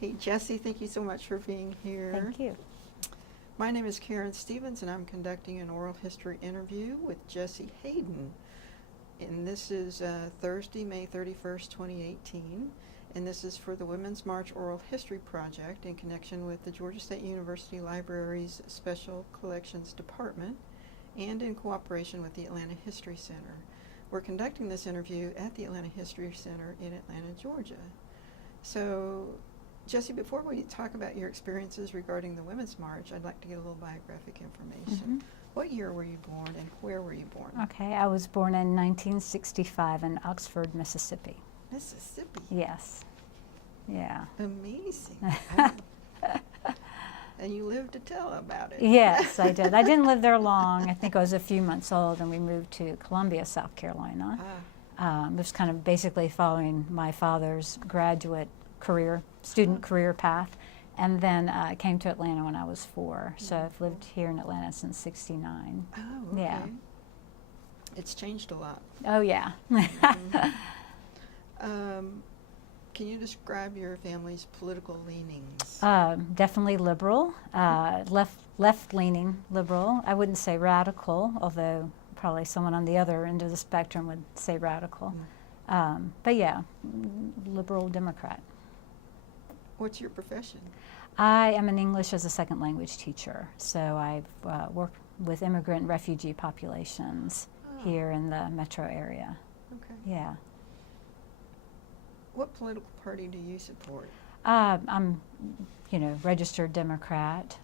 Hey, Jessie, thank you so much for being here. Thank you. My name is Karen Stevens, and I'm conducting an oral history interview with Jessie Hayden. And this is Thursday, May 31st, 2018. And this is for the Women's March Oral History Project in connection with the Georgia State University Library's Special Collections Department and in cooperation with the Atlanta History Center. We're conducting this interview at the Atlanta History Center in Atlanta, Georgia. So, Jessie, before we talk about your experiences regarding the Women's March, I'd like to get a little biographic information. What year were you born and where were you born? Okay, I was born in 1965 in Oxford, Mississippi. Mississippi? Yes. Yeah. Amazing. And you lived to tell about it. Yes, I did. I didn't live there long. I think I was a few months old, and we moved to Columbia, South Carolina. It was kind of basically following my father's graduate career, student career path, and then came to Atlanta when I was 4. So I've lived here in Atlanta since '69. Oh, okay. Yeah. It's changed a lot. Oh, yeah. Can you describe your family's political leanings? Definitely liberal, left-leaning liberal. I wouldn't say radical, although probably someone on the other end of the spectrum would say radical. But yeah, liberal Democrat. What's your profession? I am an English as a second language teacher, so I've worked with immigrant and refugee populations here in the metro area. Okay. Yeah. What political party do you support? I'm, registered Democrat,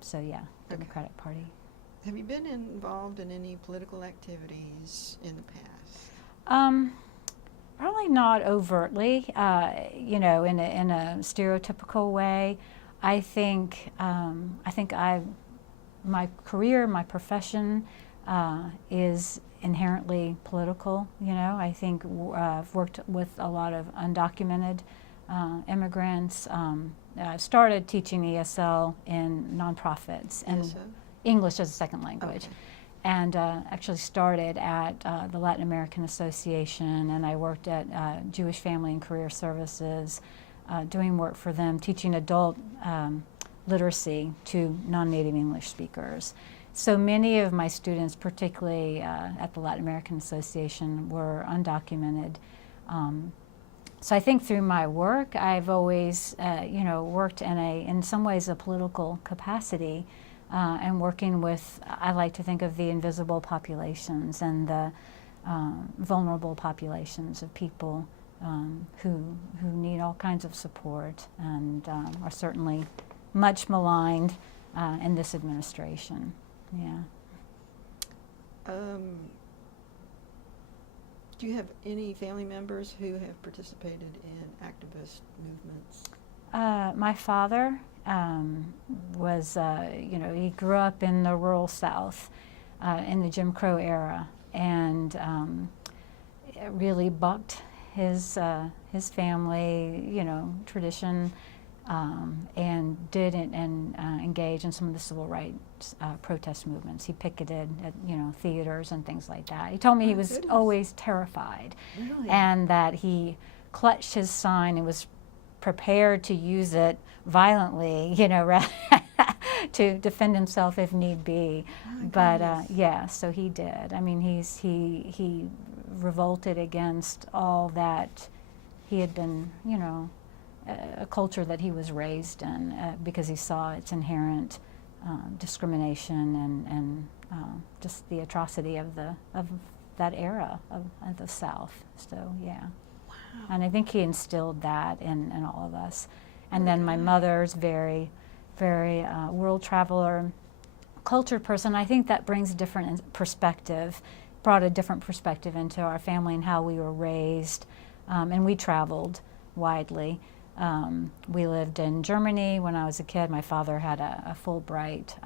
so yeah, Democratic Party. Have you been involved in any political activities in the past? Probably not overtly, in a stereotypical way. I think my career, my profession, is inherently political. I think I've worked with a lot of undocumented immigrants. I started teaching ESL in nonprofits and English as a second language. Okay. And actually started at the Latin American Association, and I worked at Jewish Family and Career Services, doing work for them, teaching adult literacy to non-native English speakers. So many of my students, particularly at the Latin American Association, were undocumented. So I think through my work, I've always, worked in some ways a political capacity, and working with, I like to think of the invisible populations and the vulnerable populations of people who need all kinds of support and are certainly much maligned in this administration. Yeah. Do you have any family members who have participated in activist movements? My father was, he grew up in the rural South in the Jim Crow era, and really bucked his family, tradition, and did engage in some of the civil rights protest movements. He picketed at theaters and things like that. He told me he was always terrified, and that he clutched his sign and was prepared to use it violently, to defend himself if need be. But so he did. I mean, he revolted against all that he had been, a culture that he was raised in, because he saw its inherent discrimination and just the atrocity of that era of the South. So yeah. Wow. And I think he instilled that in all of us. And then my mother's very, very world traveler, culture person. I think that brings a different perspective, brought a different perspective into our family and how we were raised. And we traveled widely. We lived in Germany when I was a kid. My father had a Fulbright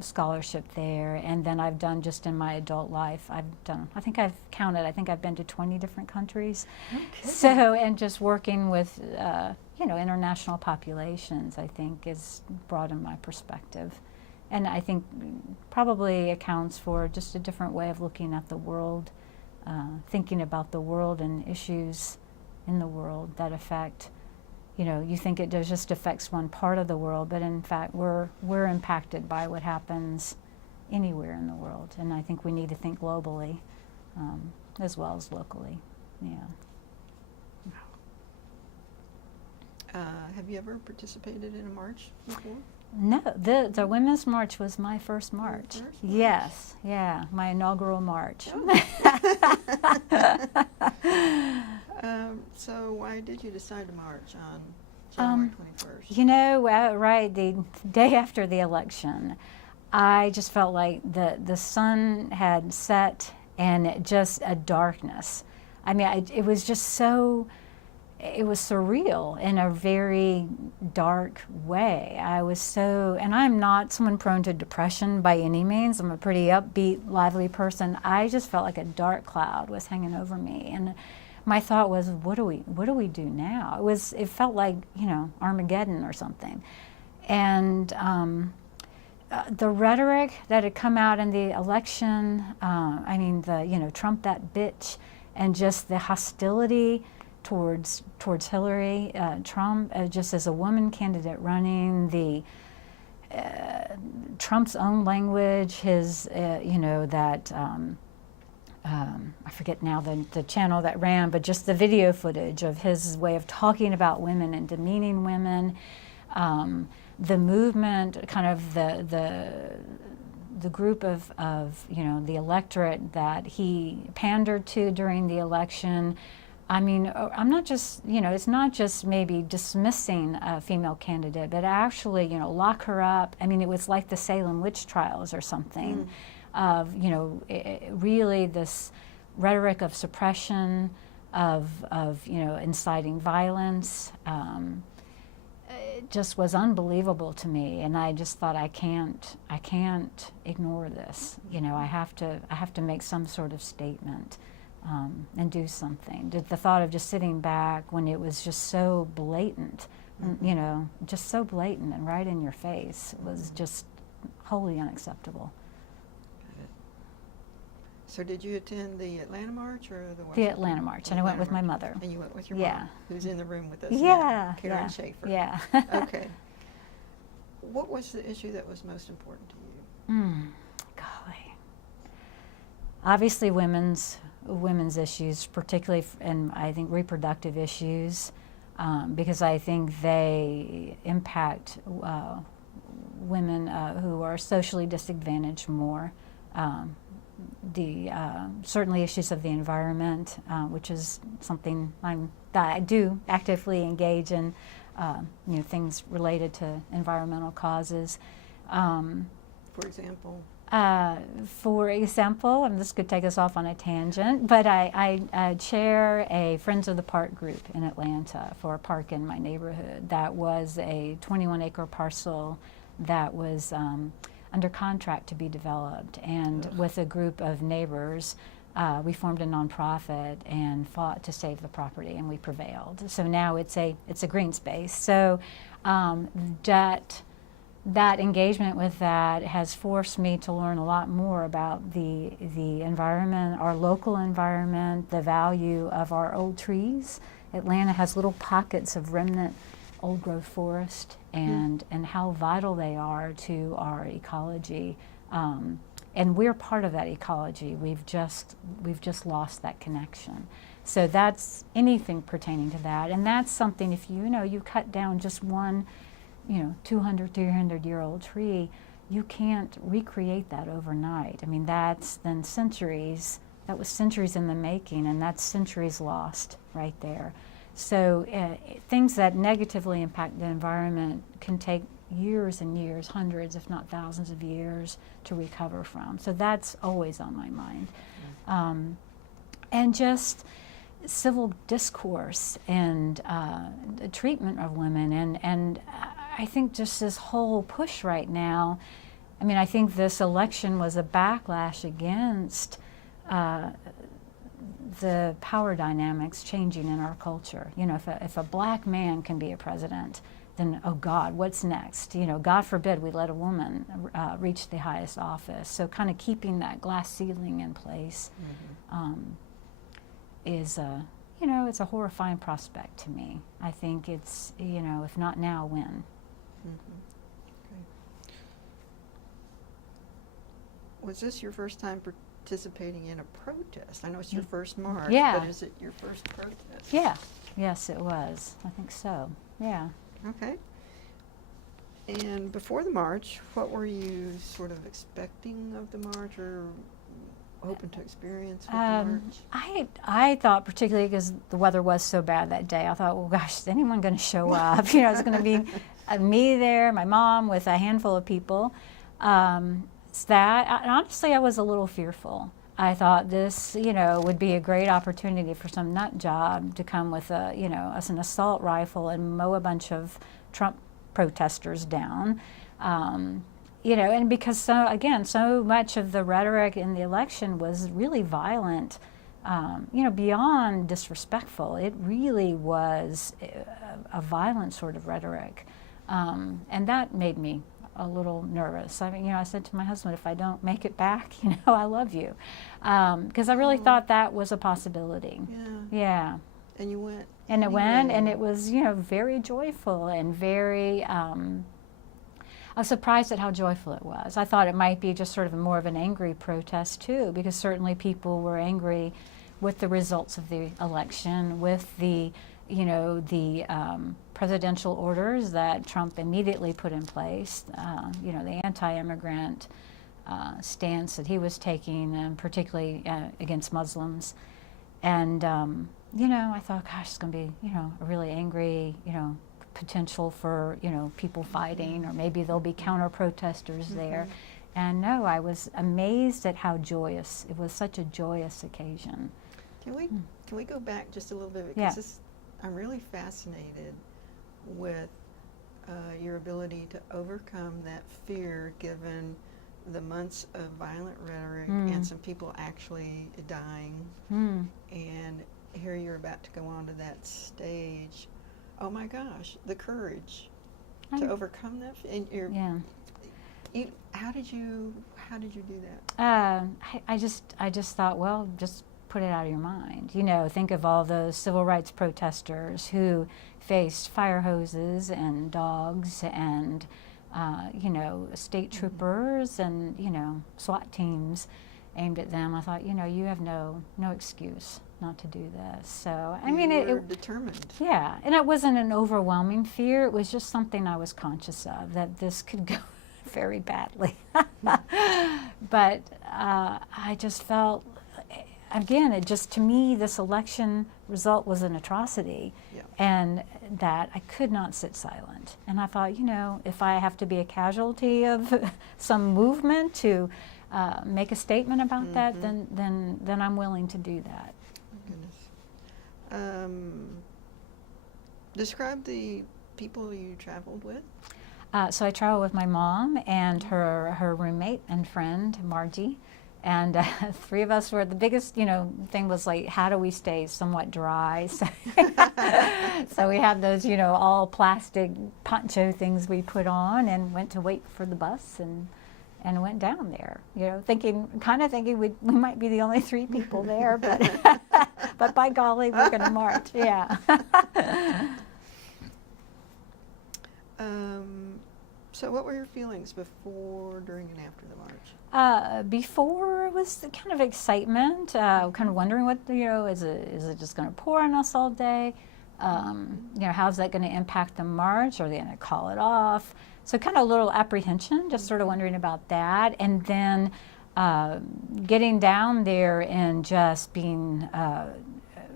scholarship there. And then I've done, just in my adult life, I've been to 20 different countries. Okay. So, and just working with, international populations, I think, has broadened my perspective. And I think probably accounts for just a different way of looking at the world, thinking about the world and issues in the world that affect you think it just affects one part of the world, but in fact we're impacted by what happens anywhere in the world, and I think we need to think globally as well as locally. Yeah. Have you ever participated in a march before? No, the Women's March was my first march. Your first march? Yes, yeah, my inaugural march. So why did you decide to march on January 21st? Right, the day after the election, I just felt like the sun had set and just a darkness. I mean, it was just so, it was surreal in a very dark way. And I'm not someone prone to depression by any means. I'm a pretty upbeat, lively person. I just felt like a dark cloud was hanging over me. And my thought was, what do we do now? It felt like, Armageddon or something. And the rhetoric that had come out in the election, Trump that bitch, and just the hostility towards Hillary, Trump, just as a woman candidate running, Trump's own language, his, I forget now the channel that ran, but just the video footage of his way of talking about women and demeaning women, the movement, kind of the group of the electorate that he pandered to during the election. I mean, I'm not just, it's not just maybe dismissing a female candidate, but actually, lock her up. I mean, it was like the Salem witch trials or something of, really this rhetoric of suppression, of inciting violence. It just was unbelievable to me, and I just thought, I can't ignore this. I have to make some sort of statement. And do something. The thought of just sitting back when it was just so blatant, just so blatant and right in your face was just wholly unacceptable. Got it. So did you attend the Atlanta March or the Washington? The Atlanta March, and I went with my mother. And you went with your Yeah. mom, who's in the room with us Yeah, now, Karen yeah, Schaefer. yeah. Okay. What was the issue that was most important to you? Golly. Obviously, women's issues, particularly, and I think reproductive issues, because I think they impact women who are socially disadvantaged more. Certainly issues of the environment, which is something that I do actively engage in, things related to environmental causes. For example? And this could take us off on a tangent, but I chair a Friends of the Park group in Atlanta for a park in my neighborhood that was a 21-acre parcel that was under contract to be developed. And with a group of neighbors, we formed a nonprofit and fought to save the property, and we prevailed. So now it's a green space. So that engagement with that has forced me to learn a lot more about the environment, our local environment, the value of our old trees. Atlanta has little pockets of remnant old growth forest, and how vital they are to our ecology. And we're part of that ecology. We've just lost that connection. So that's anything pertaining to that. And that's something, if you cut down just one 200, 300-year-old tree, you can't recreate that overnight. I mean, that's then centuries, that was centuries in the making, and that's centuries lost right there. So things that negatively impact the environment can take years and years, hundreds if not thousands of years to recover from. So that's always on my mind. And just civil discourse and the treatment of women, and I think just this whole push right now, I mean, I think this election was a backlash against the power dynamics changing in our culture. If a black man can be a president, then, oh God, what's next? God forbid we let a woman reach the highest office. So kind of keeping that glass ceiling in place is you know, it's a horrifying prospect to me. I think it's, you know, if not now, when? Mm-hmm. Okay. Was this your first time participating in a protest? I know it's your first march, Yeah. but is it your first protest? Yeah. Yes, it was. I think so. Yeah. Okay. And before the march, what were you sort of expecting of the march or hoping to experience with the march? I thought, particularly because the weather was so bad that day, I thought, well, gosh, is anyone going to show up? You know, it's going to be me there, my mom, with a handful of people. Honestly, I was a little fearful. I thought this, you know, would be a great opportunity for some nut job to come with a, you know, an assault rifle and mow a bunch of Trump protesters down. You know, and because so much of the rhetoric in the election was really violent, you know, beyond disrespectful. It really was a violent sort of rhetoric, and that made me a little nervous. I mean, you know, I said to my husband, if I don't make it back, you know, I love you, because I really thought that was a possibility. Yeah. Yeah. And you went. And it went, and it was, you know, very joyful and very. I was surprised at how joyful it was. I thought it might be just sort of more of an angry protest too, because certainly people were angry with the results of the election, with the, you know, the presidential orders that Trump immediately put in place. You know, the anti-immigrant stance that he was taking, and particularly against Muslims. And you know, I thought, gosh, it's going to be, you know, a really angry, you know, potential for, you know, people fighting, or maybe there'll be counter-protesters there. And no, I was amazed at how joyous, it was such a joyous occasion. Can we go back just a little bit? Yeah. Because I'm really fascinated with your ability to overcome that fear given the months of violent rhetoric and some people actually dying. And here you're about to go onto that stage. Oh my gosh, the courage to overcome that. And how did you do that? I just thought, well, just put it out of your mind. You know, think of all those civil rights protesters who faced fire hoses and dogs and you know, state troopers and, you know, SWAT teams aimed at them. I thought, you know, you have no excuse not to do this. So I mean, you were determined. Yeah, and it wasn't an overwhelming fear. It was just something I was conscious of, that this could go very badly. But I just felt, again, it just, to me, this election result was an atrocity, and that I could not sit silent. And I thought, you know, if I have to be a casualty of some movement to make a statement about that, then I'm willing to do that. Describe the people you traveled with. So I traveled with my mom and her roommate and friend, Margie. And three of us were, the biggest, you know, thing was like, how do we stay somewhat dry? So, so we had those, you know, all plastic poncho things we put on and went to wait for the bus and went down there, you know, kind of thinking we might be the only three people there, but but by golly, we're going to march, yeah. So what were your feelings before, during, and after the march? Before it was the kind of excitement, kind of wondering what, you know, is it just going to pour on us all day? You know, how's that going to impact the march? Are they going to call it off? So kind of a little apprehension, just sort of wondering about that. And then getting down there and just being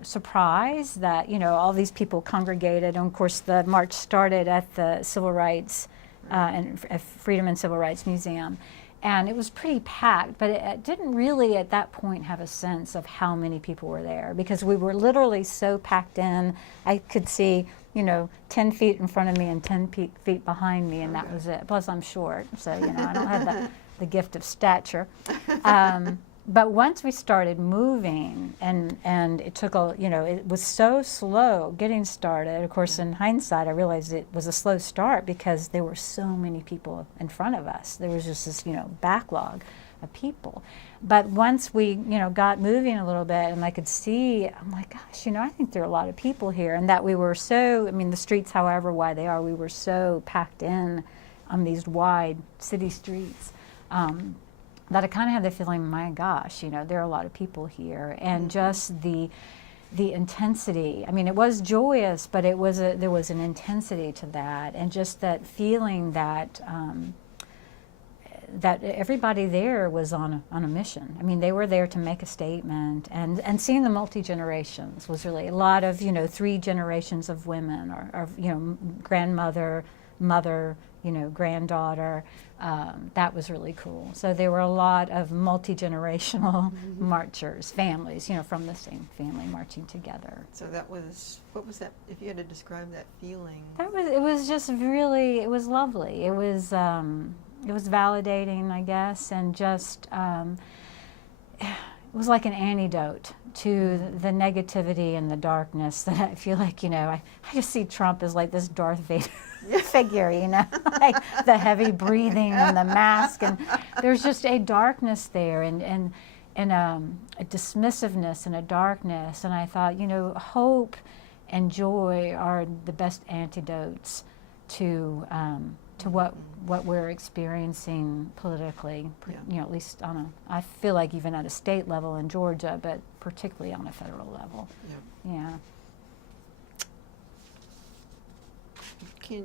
surprised that, you know, all these people congregated. And of course, the march started at the Civil Rights and Freedom and Civil Rights Museum. And it was pretty packed, but it didn't really at that point have a sense of how many people were there, because we were literally so packed in. I could see, you know, 10 feet in front of me and 10 feet behind me, and that was it. Plus, I'm short, so, you know, I don't have the gift of stature. But once we started moving, and it took a, you know, it was so slow getting started. Of course, in hindsight, I realized it was a slow start because there were so many people in front of us. There was just this, you know, backlog. of people. But once we, got moving a little bit and I could see, I'm like, gosh, I think there are a lot of people here, and that we were so, the streets, however wide they are, we were so packed in on these wide city streets, that I kind of had the feeling, my gosh, there are a lot of people here, and just the intensity. It was joyous, but there was an intensity to that, and just that feeling that that everybody there was on a mission. They were there to make a statement, and seeing the multi-generations was really a lot of 3 generations of women, or grandmother, mother, granddaughter. That was really cool. So there were a lot of multi-generational marchers, families, from the same family marching together. So what was that, if you had to describe that feeling? It was just really, it was lovely. It was validating, I guess, and just, it was like an antidote to the negativity and the darkness that I feel like, I just see Trump as like this Darth Vader figure, like the heavy breathing and the mask, and there's just a darkness there, and a dismissiveness and a darkness, and I thought, hope and joy are the best antidotes to what we're experiencing politically, at least I feel like even at a state level in Georgia, but particularly on a federal level. Yeah. Do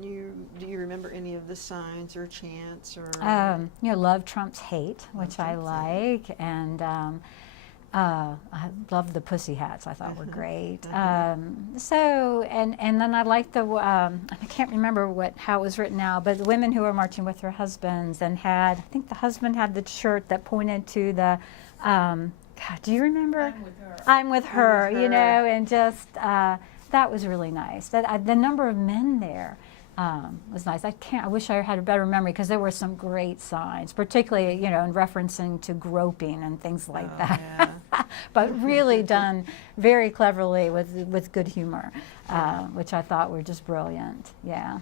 you remember any of the signs or chants or? Love Trump's hate, which I like, and I love the pussy hats. I thought were great. So then I liked I can't remember how it was written now, but the women who were marching with their husbands, and I think the husband had the shirt that pointed to the, God, do you remember? I'm with her, and just that was really nice. The number of men there was nice. I wish I had a better memory, because there were some great signs, particularly, in referencing to groping and things like that. Yeah. But really done very cleverly with good humor, which I thought were just brilliant. Yeah.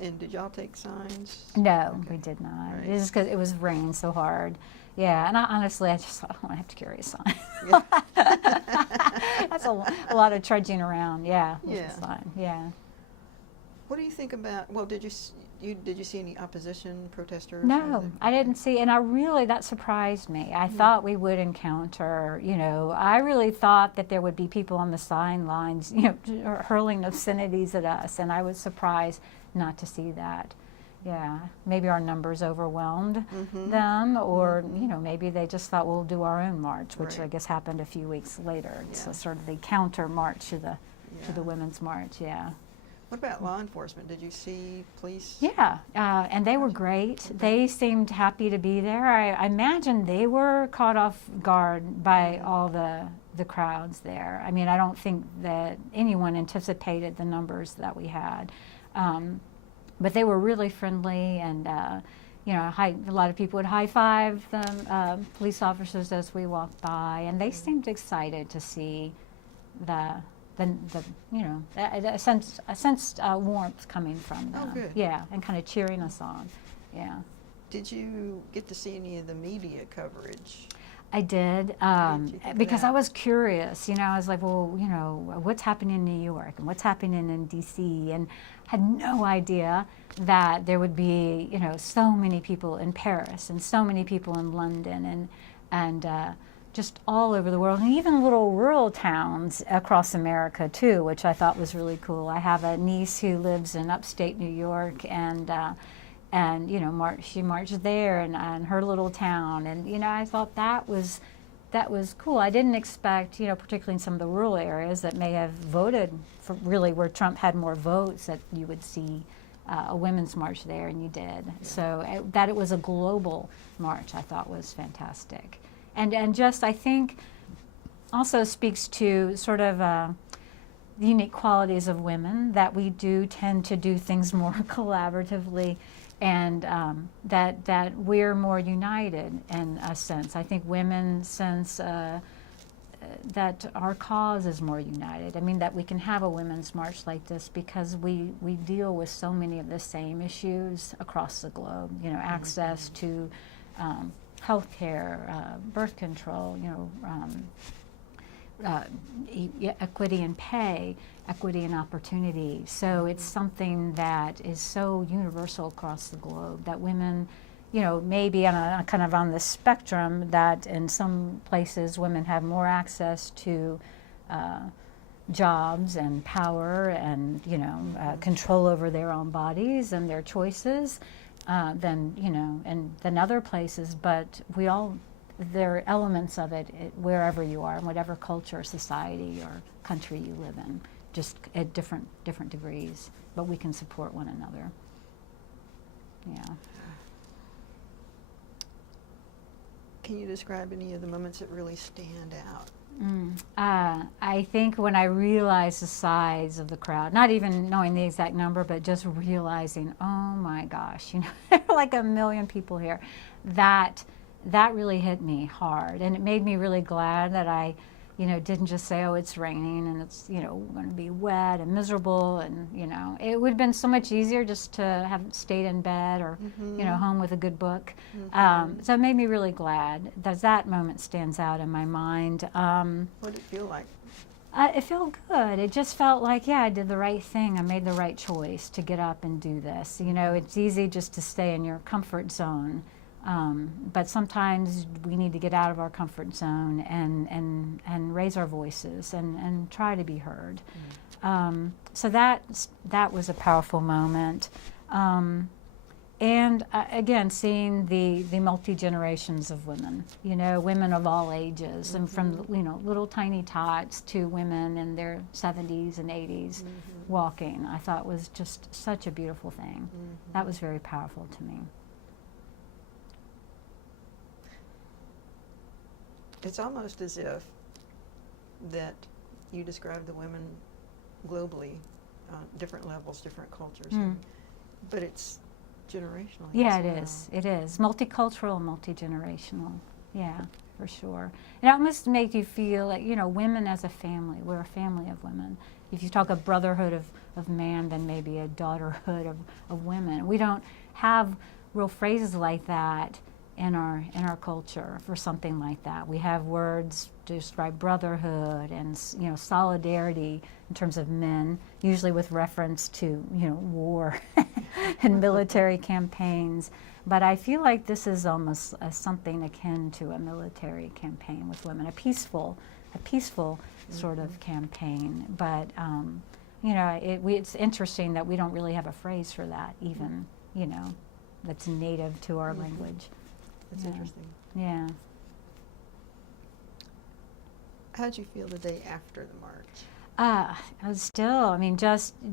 And did y'all take signs? No, Okay. we did not. Right. It's just because it was raining so hard. Yeah, and honestly, I just thought, I don't have to carry a sign. Yeah. That's a lot of trudging around. Yeah, with Yeah. the sign. Yeah. What do you think about? Well, did you see any opposition protesters? No, I didn't see, and that surprised me. I thought we would encounter, I really thought that there would be people on the sidelines, hurling obscenities at us, and I was surprised not to see that. Yeah, maybe our numbers overwhelmed them, or maybe they just thought we'll do our own march, which Right. I guess happened a few weeks later. It's Yeah. sort of the counter march to the Yeah. women's march. Yeah. What about law enforcement? Did you see police? Yeah, and they were great. They seemed happy to be there. I imagine they were caught off guard by all the crowds there. I don't think that anyone anticipated the numbers that we had. But they were really friendly, and a lot of people would high five the police officers as we walked by, and they seemed excited to see I sensed warmth coming from them. Oh, good. Yeah, and kind of cheering us on. Yeah. Did you get to see any of the media coverage? I did, What did you think of because that? I was curious. I was like, well, what's happening in New York and what's happening in D.C. and had no idea that there would be, so many people in Paris and so many people in London and just all over the world, and even little rural towns across America too, which I thought was really cool. I have a niece who lives in upstate New York, and she marched there and her little town, and I thought that was cool. I didn't expect, particularly in some of the rural areas that may have voted for really where Trump had more votes, that you would see a women's march there, and you did. Yeah. So that it was a global march, I thought was fantastic. And just, I think, also speaks to sort of the unique qualities of women, that we do tend to do things more collaboratively, and that we're more united in a sense. I think women sense that our cause is more united. That we can have a women's march like this because we deal with so many of the same issues across the globe. Access to healthcare, birth control, equity in pay, equity in opportunity. So it's something that is so universal across the globe that women, maybe on a kind of on the spectrum, that in some places women have more access to jobs and power and control over their own bodies and their choices than other places. But there are elements of it wherever you are, in whatever culture, society, or country you live in, just at different degrees. But we can support one another. Yeah. Can you describe any of the moments that really stand out? I think when I realized the size of the crowd, not even knowing the exact number, but just realizing, oh my gosh, there are like 1 million people here, that really hit me hard. And it made me really glad that I didn't just say, oh, it's raining and it's, going to be wet and miserable. And, it would have been so much easier just to have stayed in bed or, home with a good book. So it made me really glad. That moment stands out in my mind. What did it feel like? It felt good. It just felt like, I did the right thing. I made the right choice to get up and do this. It's easy just to stay in your comfort zone. But sometimes we need to get out of our comfort zone and raise our voices and try to be heard. So that was a powerful moment. And again, seeing the multi-generations of women, women of all ages, and from little tiny tots to women in their 70s and 80s walking, I thought was just such a beautiful thing. That was very powerful to me. It's almost as if that you describe the women globally, different levels, different cultures, but it's generational. Yeah, it is. It is multicultural, multi-generational. Yeah, for sure. It almost makes you feel like, women as a family. We're a family of women. If you talk of brotherhood of man, then maybe a daughterhood of women. We don't have real phrases like that in our culture for something like that. We have words to describe brotherhood and solidarity in terms of men, usually with reference to war and military campaigns. But I feel like this is almost something akin to a military campaign with women, a peaceful sort of campaign. But it's interesting that we don't really have a phrase for that, even that's native to our language. That's interesting. Yeah. How'd you feel the day after the march? I was still,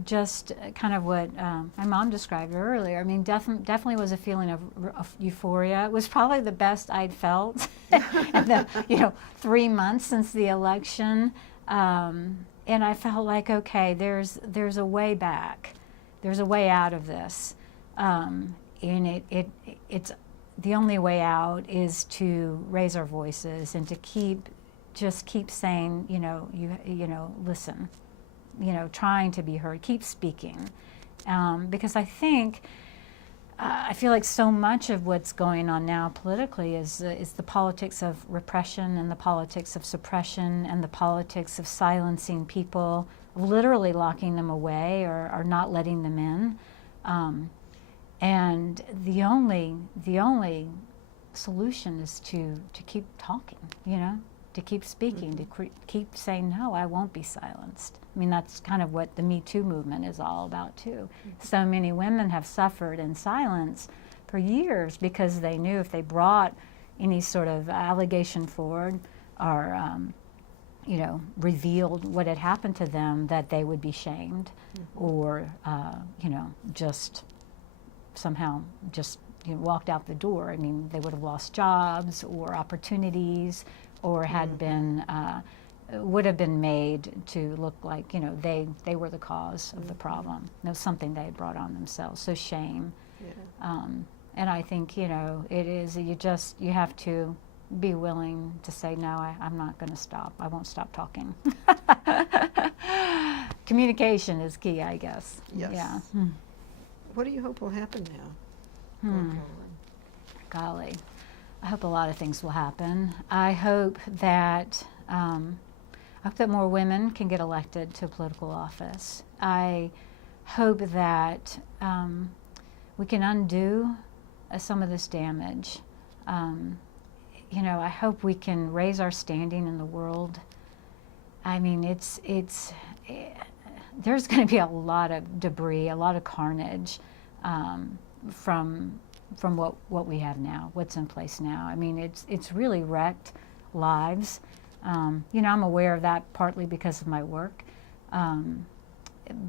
just kind of what my mom described earlier. Definitely was a feeling of euphoria. It was probably the best I'd felt in the 3 months since the election. And I felt like, okay, there's a way back. There's a way out of this. And it's the only way out is to raise our voices and to keep saying, listen, trying to be heard, keep speaking. Because I feel like so much of what's going on now politically is the politics of repression and the politics of suppression and the politics of silencing people, literally locking them away or not letting them in. And the only solution is to keep talking, to keep speaking, to keep saying, no, I won't be silenced. That's kind of what the Me Too movement is all about too. So many women have suffered in silence for years because they knew if they brought any sort of allegation forward or revealed what had happened to them, that they would be shamed or just somehow just walked out the door. They would have lost jobs or opportunities, or had been would have been made to look like they were the cause of the problem. It was something they had brought on themselves. So shame. Yeah. And I think it is. You have to be willing to say, no, I'm not going to stop. I won't stop talking. Communication is key, I guess. Yes. Yeah. What do you hope will happen now? Golly. I hope a lot of things will happen. I hope that more women can get elected to a political office. I hope that we can undo some of this damage. I hope we can raise our standing in the world. I mean, there's going to be a lot of debris, a lot of carnage from what we have now, what's in place now. I mean, it's really wrecked lives. I'm aware of that partly because of my work.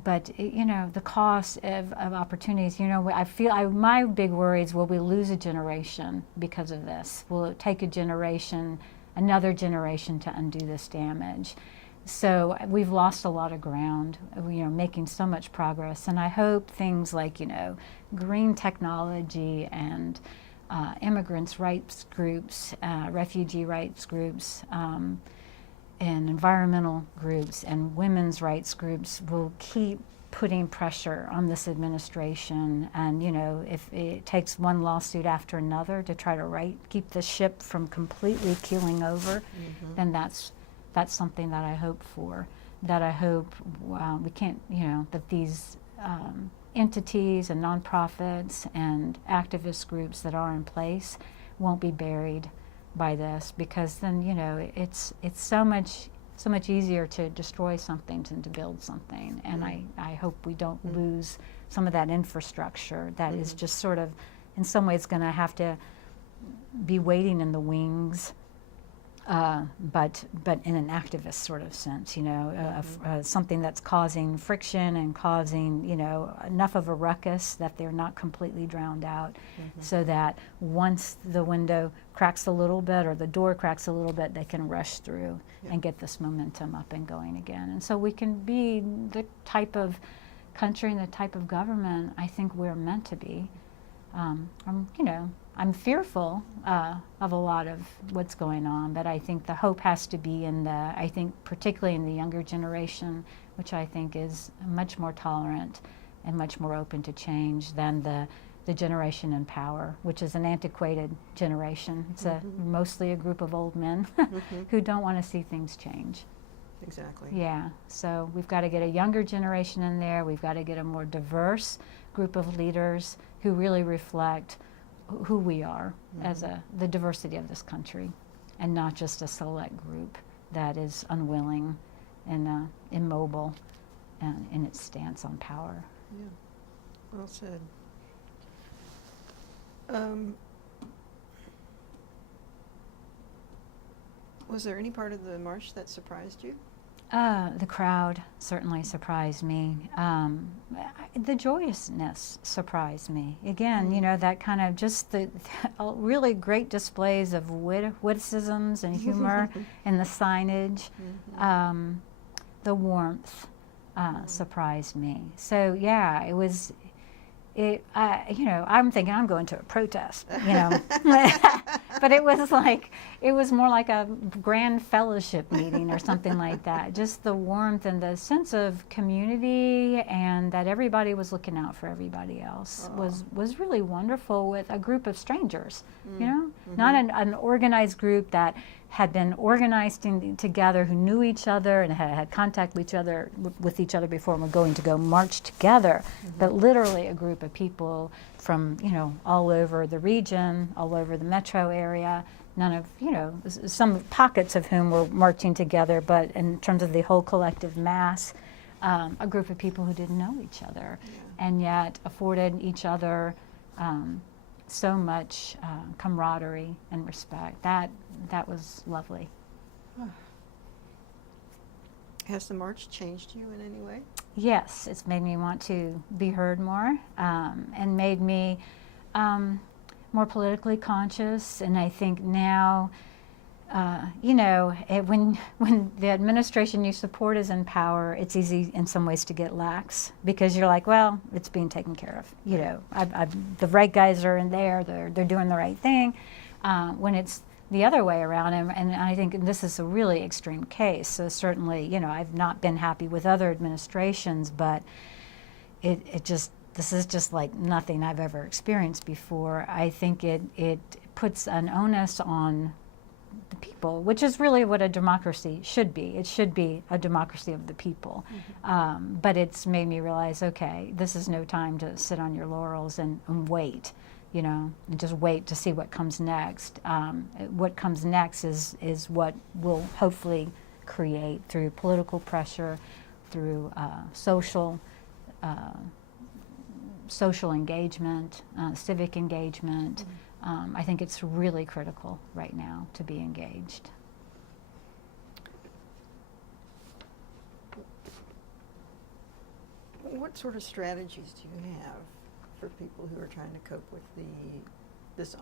But the cost of opportunities, my big worry is, will we lose a generation because of this? Will it take another generation to undo this damage? So we've lost a lot of ground, making so much progress. And I hope things like, green technology and immigrants' rights groups, refugee rights groups, and environmental groups and women's rights groups will keep putting pressure on this administration. And, if it takes one lawsuit after another to try to keep the ship from completely keeling over, then that's something that I hope for. That I hope we can't, that these entities and nonprofits and activist groups that are in place won't be buried by this, because then it's so much easier to destroy something than to build something. And I hope we don't lose some of that infrastructure that is just sort of in some ways going to have to be waiting in the wings, but in an activist sort of sense, something that's causing friction and causing enough of a ruckus that they're not completely drowned out, so that once the window cracks a little bit or the door cracks a little bit, they can rush through and get this momentum up and going again. And so we can be the type of country and the type of government I think we're meant to be. I'm fearful of a lot of what's going on, but I think the hope has to be particularly in the younger generation, which I think is much more tolerant and much more open to change than the generation in power, which is an antiquated generation. It's mostly a group of old men who don't want to see things change. Exactly. Yeah, so we've got to get a younger generation in there. We've got to get a more diverse group of leaders who really reflect who we are as the diversity of this country, and not just a select group that is unwilling and immobile in its stance on power. Yeah, well said. Was there any part of the march that surprised you? The crowd certainly surprised me. The joyousness surprised me. Again, that kind of just the really great displays of witticisms and humor and the signage. The warmth surprised me. So yeah, it was. I'm thinking I'm going to a protest, but it was more like a grand fellowship meeting or something like that. Just the warmth and the sense of community, and that everybody was looking out for everybody else was really wonderful, with a group of strangers, not an organized group that had been organized together, who knew each other and had contact with each other before and were going to go march together, but literally a group of people from all over the region, all over the metro area. Some pockets of whom were marching together, but in terms of the whole collective mass, a group of people who didn't know each other, and yet afforded each other so much camaraderie and respect. That was lovely. Has the march changed you in any way? Yes, it's made me want to be heard more, and made me more politically conscious. And I think now, when the administration you support is in power, it's easy in some ways to get lax, because you're like, well, it's being taken care of. The right guys are in there; they're doing the right thing. When it's the other way around, and I think this is a really extreme case. So certainly, I've not been happy with other administrations, but this is just like nothing I've ever experienced before. I think it puts an onus on the people, which is really what a democracy should be. It should be a democracy of the people. But it's made me realize, okay, this is no time to sit on your laurels and wait, and just wait to see what comes next. What comes next is what we'll hopefully create through political pressure, through social engagement, civic engagement. I think it's really critical right now to be engaged. What sort of strategies do you have for people who are trying to cope with this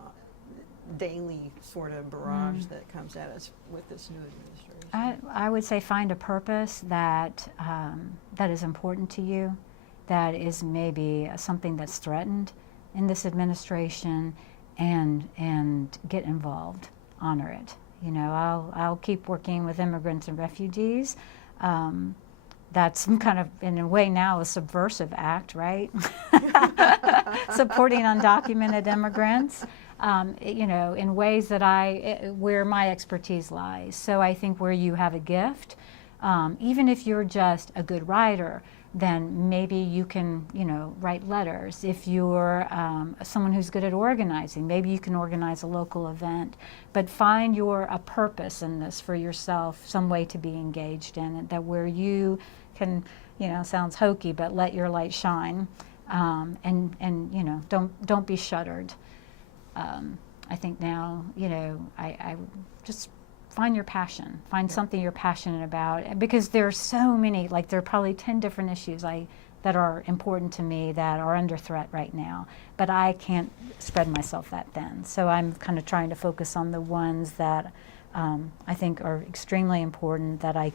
daily sort of barrage that comes at us with this new administration? I would say find a purpose that is important to you, that is maybe something that's threatened in this administration, and get involved, honor it. I'll keep working with immigrants and refugees. That's some kind of, in a way now, a subversive act, right? Supporting undocumented immigrants, in ways that where my expertise lies. So I think where you have a gift, even if you're just a good writer, then maybe you can, write letters. If you're someone who's good at organizing, maybe you can organize a local event. But find a purpose in this for yourself, some way to be engaged in it, that where you can, sounds hokey, but let your light shine, and don't be shuttered. I think now, I just find your passion. Find something you're passionate about, because there are so many, there are probably 10 different issues that are important to me that are under threat right now, but I can't spread myself that thin. So I'm kind of trying to focus on the ones that I think are extremely important, that I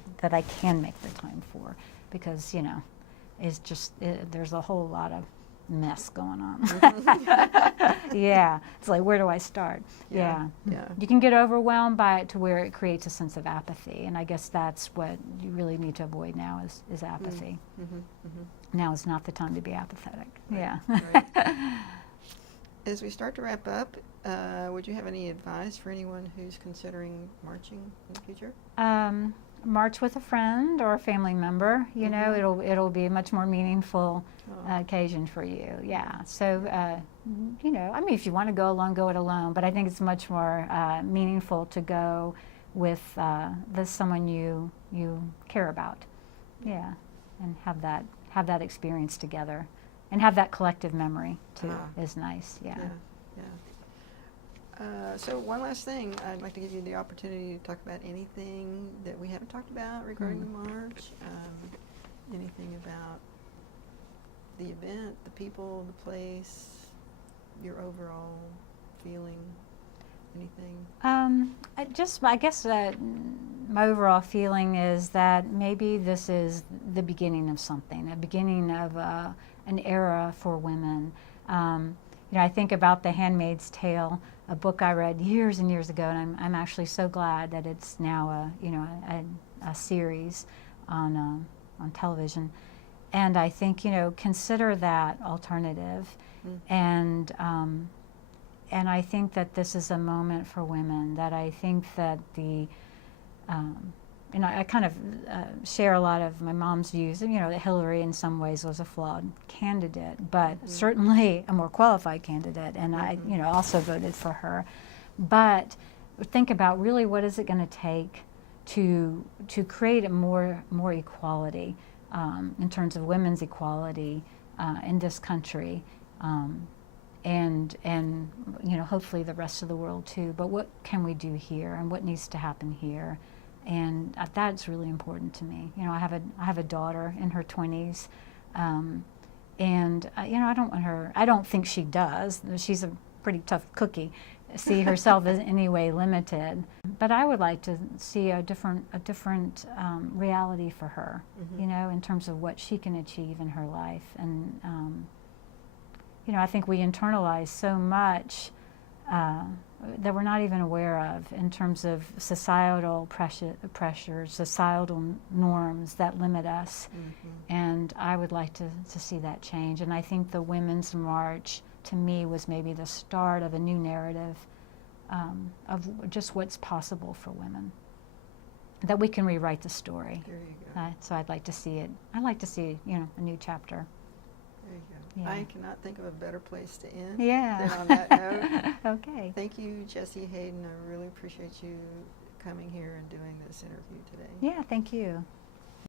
can make the time for, because it's just there's a whole lot of mess going on. Yeah, it's like, where do I start? Yeah. You can get overwhelmed by it to where it creates a sense of apathy, and I guess that's what you really need to avoid now is apathy. Now is not the time to be apathetic. Right. As we start to wrap up, would you have any advice for anyone who's considering marching in the future? March with a friend or a family member. It'll be a much more meaningful occasion for you. Yeah. So if you want to go alone, go it alone. But I think it's much more meaningful to go with someone you care about. Yeah, and have that experience together, and have that collective memory too. Is nice. Yeah. So one last thing, I'd like to give you the opportunity to talk about anything that we haven't talked about regarding the march, anything about the event, the people, the place, your overall feeling, anything? I guess my overall feeling is that maybe this is the beginning of something, a beginning of an era for women. I think about The Handmaid's Tale, a book I read years and years ago, and I'm actually so glad that it's now a series on television. And I think consider that alternative, and I think that this is a moment for women. That I think that I kind of share a lot of my mom's views. That Hillary in some ways was a flawed candidate, but certainly a more qualified candidate, and I also voted for her. But think about really what is it going to take to create a more equality in terms of women's equality in this country, and hopefully the rest of the world too. But what can we do here, and what needs to happen here? And that's really important to me. I have a daughter in her 20s, and I don't think she does. She's a pretty tough cookie. See herself as in any way limited, but I would like to see a different reality for her. In terms of what she can achieve in her life, and I think we internalize so much that we're not even aware of in terms of societal pressures, societal norms that limit us. And I would like to see that change. And I think the Women's March, to me, was maybe the start of a new narrative of just what's possible for women. That we can rewrite the story. There you go. So I'd like to see it. I'd like to see, a new chapter. There you go. Yeah. I cannot think of a better place to end Yeah. than on that note. Okay. Thank you, Jessie Hayden. I really appreciate you coming here and doing this interview today. Yeah, thank you.